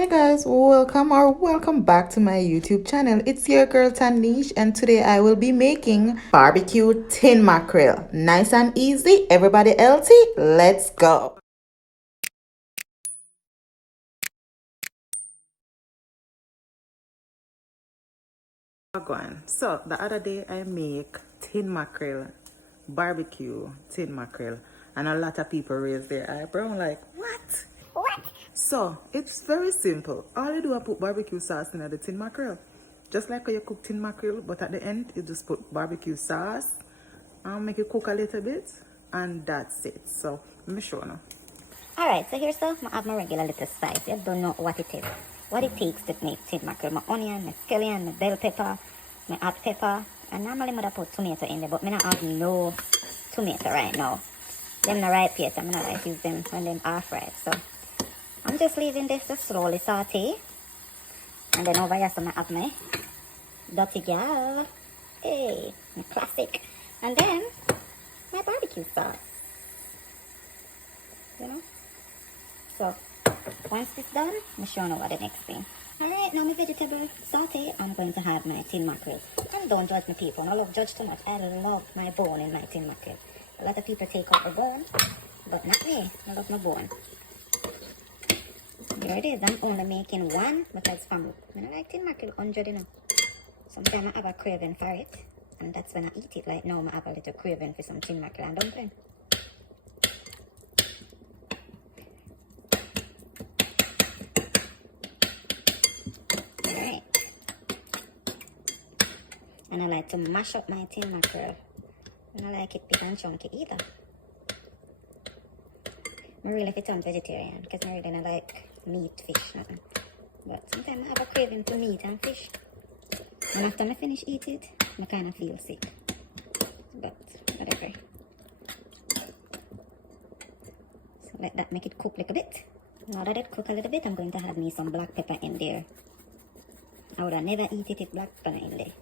Hi guys, welcome back to my YouTube channel. It's your girl Tanish, and today I will be making barbecue tin mackerel. Nice and easy. Everybody healthy? Let's go. So the other day I make tin mackerel, barbecue tin mackerel, and a lot of people raise their eyebrow like, what? So it's very simple. All you do is put barbecue sauce in the tin mackerel. Just like how you cook tin mackerel, but at the end you just put barbecue sauce and make it cook a little bit, and that's it. So let me show you now. Alright, so here's I have my regular little spice. You don't know what it is. What it takes to make tin mackerel. My onion, my scallion, my bell pepper, my hot pepper. And normally I put tomato in there, but I don't have no tomato right now. Them not ripe yet. I'm not like use them when them half ripe. So I'm just leaving this to slowly saute. And then over here so I have my dirty gal. Hey, my classic. And then my barbecue sauce. You know? So once it's done, I'm showing you what the next thing. Alright, now my vegetable saute, I'm going to have my tin mackerel. And don't judge me people, I love judge too much. I love my bone in my tin mackerel. A lot of people take out the bone, but not me. I love my bone. There it is. I'm only making one because from when I like tin mackerel 100, you know. Sometimes I have a craving for it, and that's when I eat it. Like now I have a little craving for some tin mackerel and dumpling. Alright. And I like to mash up my tin mackerel. I don't like it big and chunky either. I really fit on vegetarian because I really don't like meat, fish, nothing. But sometimes I have a craving for meat and fish. And after I finish eat it, I kind of feel sick. But whatever. So let that make it cook a little bit. Now that it cook a little bit, I'm going to add me some black pepper in there. I would have never eat it with black pepper in there.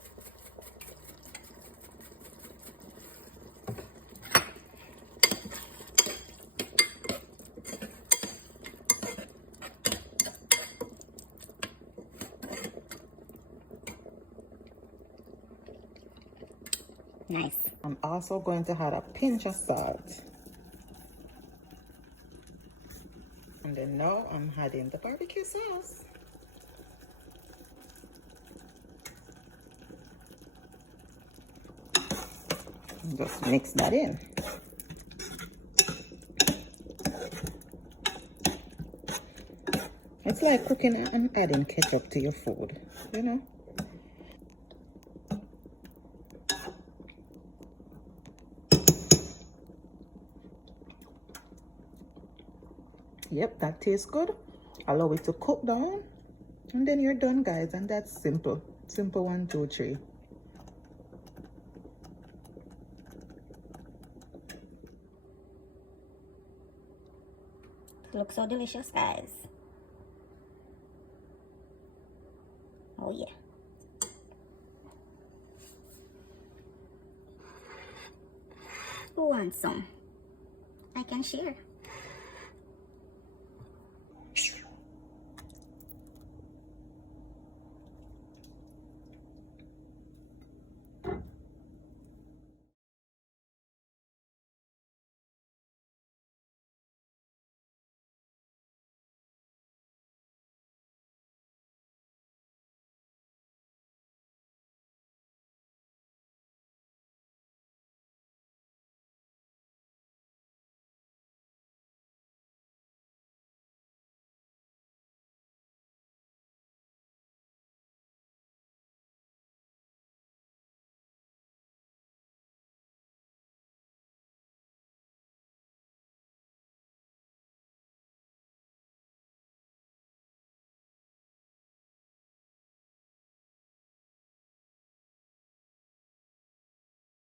Nice. I'm also going to add a pinch of salt. And then now I'm adding the barbecue sauce. And just mix that in. It's like cooking and adding ketchup to your food, you know? Yep, that tastes good. Allow it to cook down, and then you're done, guys. And that's simple. Simple 1, 2, 3. Looks so delicious, guys. Oh yeah. Who wants some? I can share.